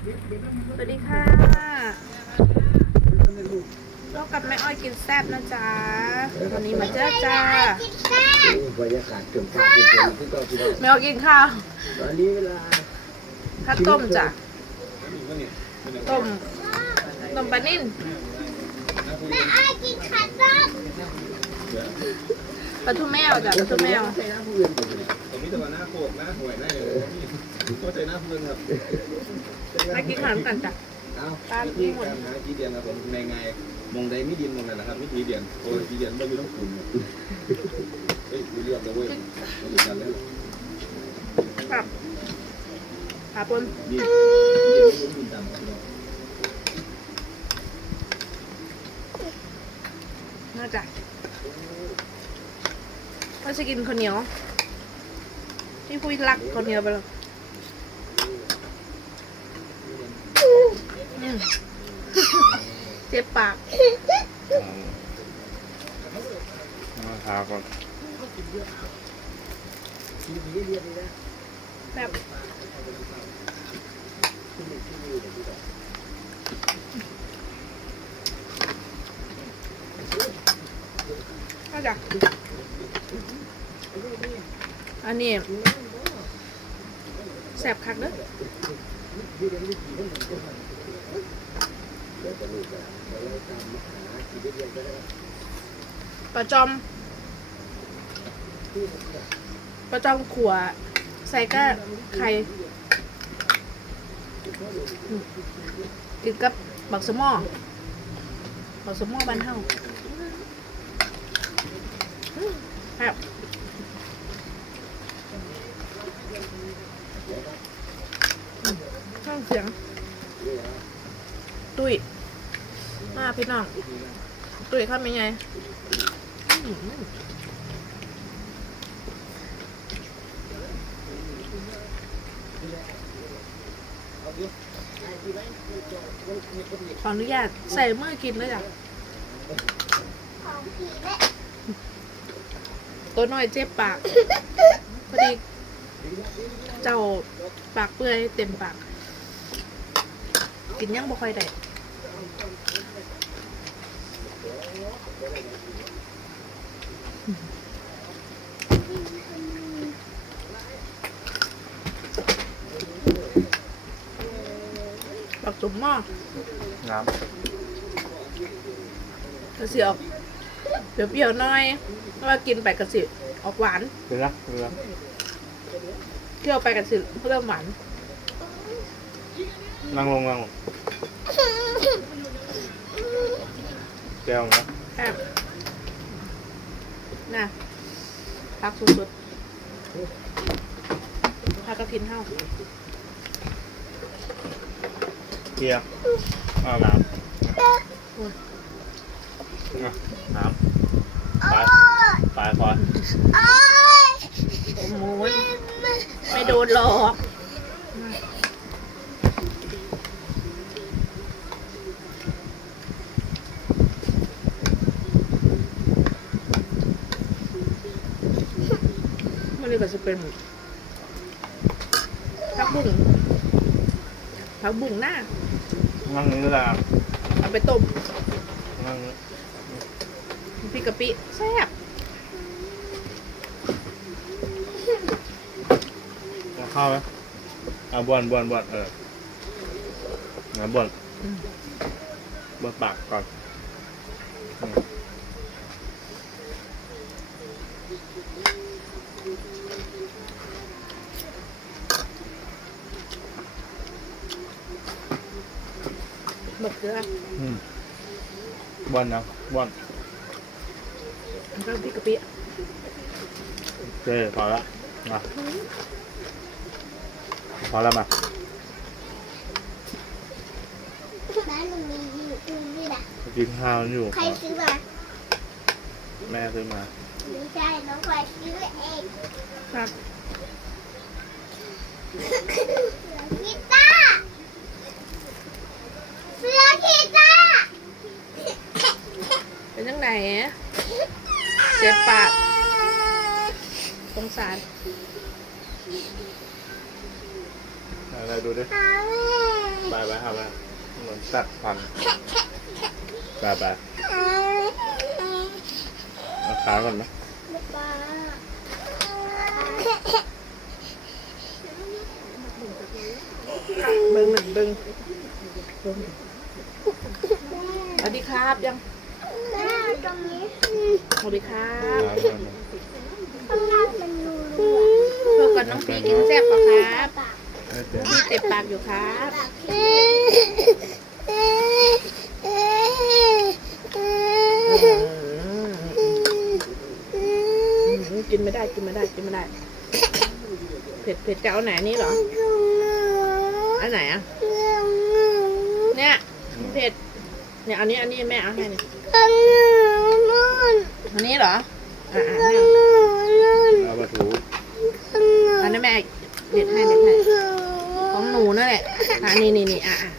สวัสดีค่ะเรากับแม่อ้อยกินแซ่บนะจ๊ะวันนี้มาเจอจ้าบรรยากาศเกือบข้าวกือบที่ก็ที่เราแม่อ้อยกินข้าวตอนนี้เวลาข้าวต้มจ้ะต้มต้มปลานิ่นแม่อ้ายกินข้าต้มปลาทูแมวจ้ะปลาทูแมวใช่นะผู้อื่นผมเนี่ยตรงนี้แต่ว่าหน้าโขกหน้าหวยหน้าอย่างนี้ก็ใจหน้าเพื่อนครับ มากินขนมกันจ้ะเอาวิธีการหาจีเดียนครับผมในไงมองใดไม่ดินมองไหนนะครับไม่จีเดียนโอ้ยจีเดียนไม่มีต้องขุนเฮ้ยเรียบเลยเว้ยไม่อยู่กันแล้วครับขาปนดีเดียนไม่ดินดำครับน่าจะก็จะกินข้าวเหนียวพี่พูดรักข้าวเหนียวไปเลยอืม เจ็บปากทาก่อนทีนี้เรียนนี่นะแบบที่นี่ที่นี่เดี๋ยวที่เราน่าจะอันนี้แสบคักเด้อที่เรียนวิธีให้มันเป็นเดี๋ยวจะรู้ว่าเราตามหาที่เรียนไปแล้ปลาจอมปลาจอมขัวใส่ก็ไข่กินกับบักสมอบักสมอบ้านเฮาอืมครับอืมฟังเสียง ตุ้ยมา พี่น้องตุ้ยทำยังไงขออนุญาตใส่มือกินเลยจ้ะตัวน้อยเจ็บปากพอดีเจ้าปากเปื่อยเต็มปาก กินยังบ่ค่อยได้ ปักจุ่มหม้อน้กระเสียออกเปรี้ยวๆหน่อยเพราะว่ากินไปกระสิออกหวานำเรือเรือเคี่ยวไปกระสิเริ่มหวานนั่งลงนั่งลง แก้วนะแอบน่ะพักสุดๆพักกระทินเท่าเกียร์เอาน้ำน้ำปลายปลายคอยโอ้ยโอ้โหไม่โดนหรอกมันนี่ก็ จะเป็นผักบุ้งผักบุ้งหน้านั่งนี้ก็ได้เอาไปต้มนั่งนี้พริกกะปิแซ่บเอาข้าวไหมเอาบ้วนบ้วนบ้วนเออเอาบ้วนอืมบ้วนปากก่อนอืม หม กเกลืออืมบ้วนนะบ้วนแล้วก็พริกกะปิเจ๊พอละมาพอแล้วมาบ้านหนูมีอยู่ตรงนี้นะกินข้าวอยู่ใครซื้อมา แม่ซื้อมาไม่ใช่ น้องควายซื้อเองครับกีตาร์ เสื้อกีตาร์เป็นยังไงเจ็บปากสงสารอะไรดูดิเอาแม่ไปไปครับไปเหมือนตัดฟันไปไปเอาขาก่อนนะป้าเบิ้งหนึ่งเบิ้ง สวัสดีครับยังแม่ตรงนี้สวัสดีครับขาก่อนนะข้างล่างมันรูเพื่อก่อนน้องพีกินแซ่บปะครับปากเออเดี๋ยวพี่เจ็บปากอยู่ครับปากที่กินไม่ได้กินไม่ได้กินไม่ได้ เผ็ดเผ็ดจะเอาไหนนี่เหรออันไหนอะเนี่ย เผ็ด เนี่ยอันนี้อันนี้แม่เอาให้เนี่ยอันนี้เหรออ่าอ่าเอาปลาทูอันนี้นแม่เด็ดให้เด็ดให้ของหนูนั่นแหละอะนี่นี่นี่อะอะ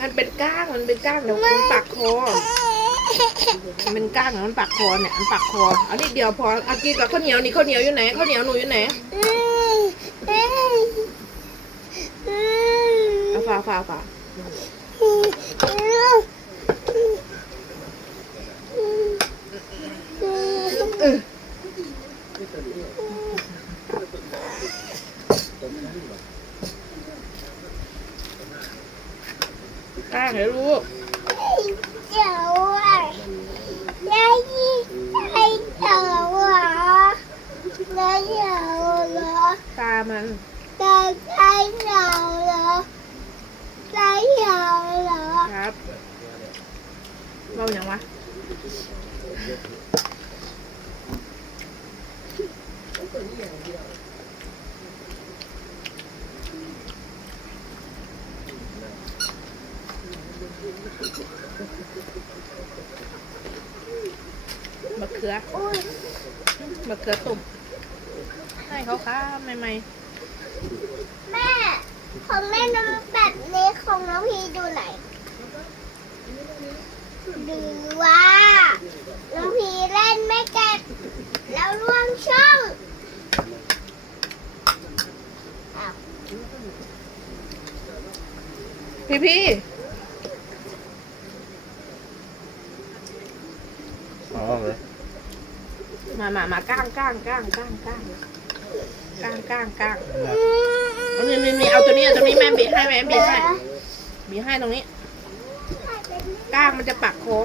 มันเป็นก้างมันเป็นก้างเดี๋ยวมันปักคอมันเป็นก้างอะมันปักคอเนี่ยมันปักคอเอานิดเดียวพอเอากินกับข้าวเหนียวนี่ข้าวเหนียวอยู่ไหนข้าวเหนียวหนูอยู่ไหนเอาฝาฝาฝา เออก้างเลยลูกเจ้าอะยายยายเจ้าอะยายเจ้าเหรอตามันยายยายเจ้าเหรอ ยายเจ้าเหรอครับเราอย่างวะมะเขือมะเขือตุ่มให้เขาค้าใหม่แม่ ของแม่น้ำแบบนี้ของน้องพีดูไหนหรือว่า น้องพีเล่นไม่เก็บแล้วล่วงช่องอ้าวๆพี่พี่เอาเลยมามามาก้างก้างก้างก้างก้างก้างก้างก้างเอา นี่นี่นี่เอาตัวนี้เอาตัวนี้แม่บีบให้แม่บีบให้บีบให้ตรงนี้ก้างมันจะปักคอ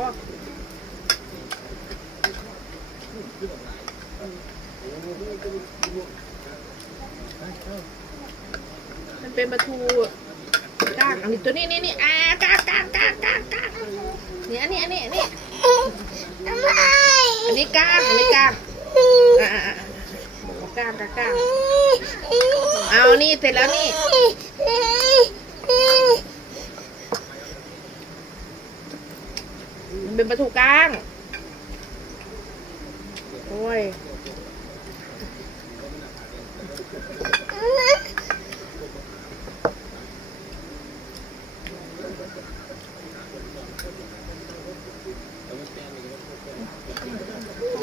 มันเป็นปลาทูก้างอันนี้ตัวนี้นี่นี่อ่าก้างก้างก้างก้างก้างนี่อันนี้อันนี้อันนี้ทำไมอันนี้ก้างอันนี้ก้างอ่าอ่าอ่าเอาก้างก้างก้าง เอานี่เสร็จแล้วนี่มันเป็นปลาทูก้าง โอ้ย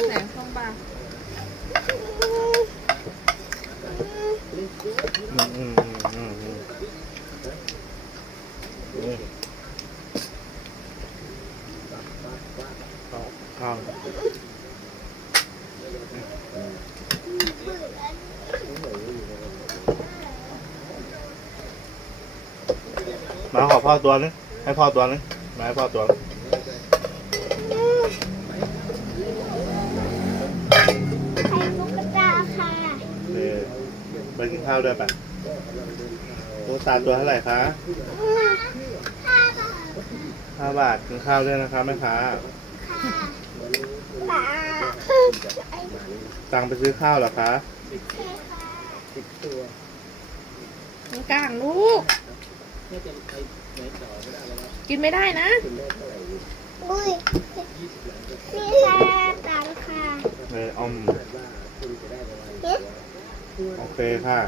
แสงช่องบาง อื มอืมอืมอืมอืมเอาข้าวมาขอพ่อตัวนึงให้พ่อตัวนึงมาให้พ่อตัวนึง มากินข้าวด้วยปะตัวตาตัวเท่าไหร่คะห้าบาทกินข้าวด้วยนะคะแม่ค้าตังไปซื้อข้าวเหรอคะมันกลางลูก กินไม่ได้นะนี่ค่ะตังค่ะเอออม โอเคค่ะ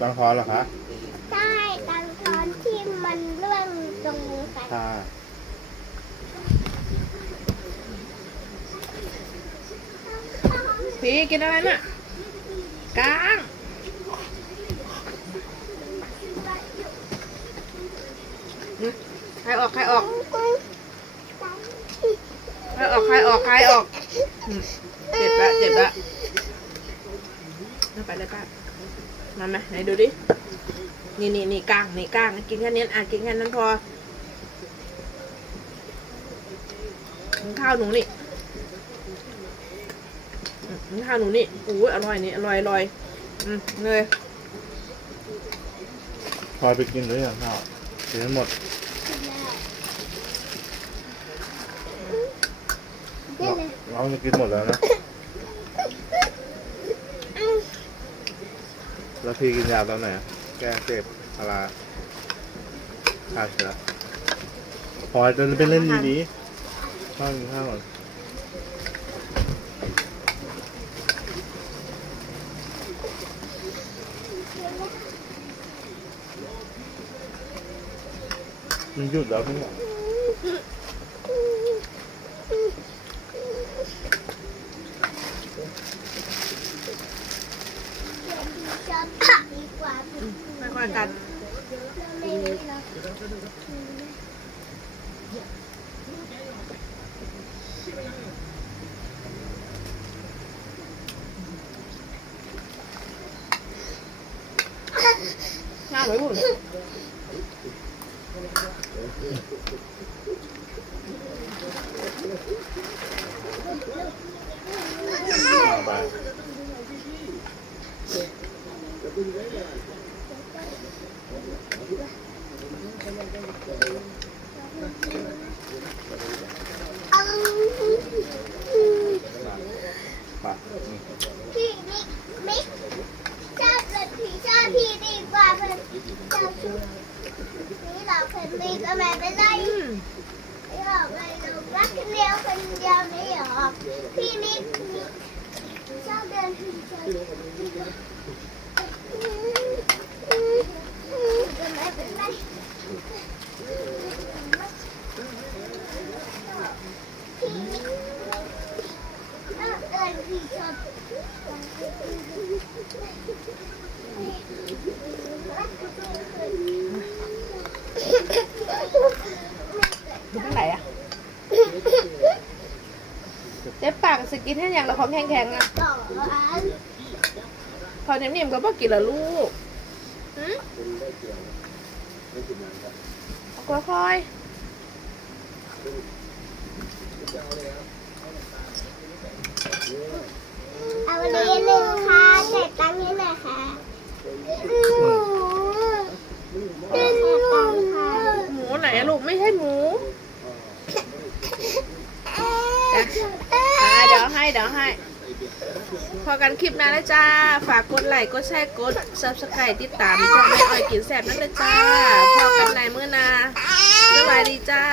ตังค์พอเหรอคะใช่ตังตอนที่มันเรื่องตรงนี้ค่ะค่ะพี่กินอะไรน่ะก้างใครออกใครออกใครออกใครออกใครออกอืมเจ็บละเจ็บละ เอาไปเลยป้ามาไหมไหนดูดิ นี่นี่นี่กลางนี่กลางกินแค่นี้อะกินแค่นั้นพอกินข้าวหนูนี่อืมกินข้าวหนูนี่อู้ยอร่อยนี่อร่อยอร่อยอืมเลยพลอยไปกินหรือยังข้าวกินให้หมดเราจะกินหมดแล้วนะ แล้วพี่กินยาตอนไหนแก้เจ็บพาราฆ่าเชื้อพอจะไปเล่นดีๆข้าวข้าวก่อนมันหยุดแล้วพี่อะ ชอบผักดีกว่า ไม่ค่อยกัน ไม่ไม่หรอก หน้าไว้ บุญเอาไมพี่มิกมิกชอบแบบพี่ชอบพี่ดีกว่าเพื่อนชอบนี่เราเพื่อนมิกก็ไม่เป็นไรอืมไม่ออกเลยเรารักคนเดียวคนเดียวไม่ออกพี่มิกมิกชอบเดินพี่ชอบก็ไมเป็นไรพี่มิกชอบเดินพี่ชอบ ดูข้างไหนอะเจ็บปากสกินให้อย่างละของแข็งๆอะต่ออันพอนิ่มๆก็บอกกินละลูกหืมเอค่อยเอา วันนี้หนึ่งค่ะเจ็ดตังค์นี้หน่อยค่ะเป็นหตังค์ค่ะหมูไหนลูกไม่ใช่หมูอ่าเดี๋ยวให้เดี๋ยวให้ พอกันคลิปหน้าแล้วจ้า ฝากกดไลค์กดแชร์กด subscribe ติดตามช่องแม่อ้อยกินแซ่บนั่นเลยจ้า พอกันในมื้อนาสบายดีจ้า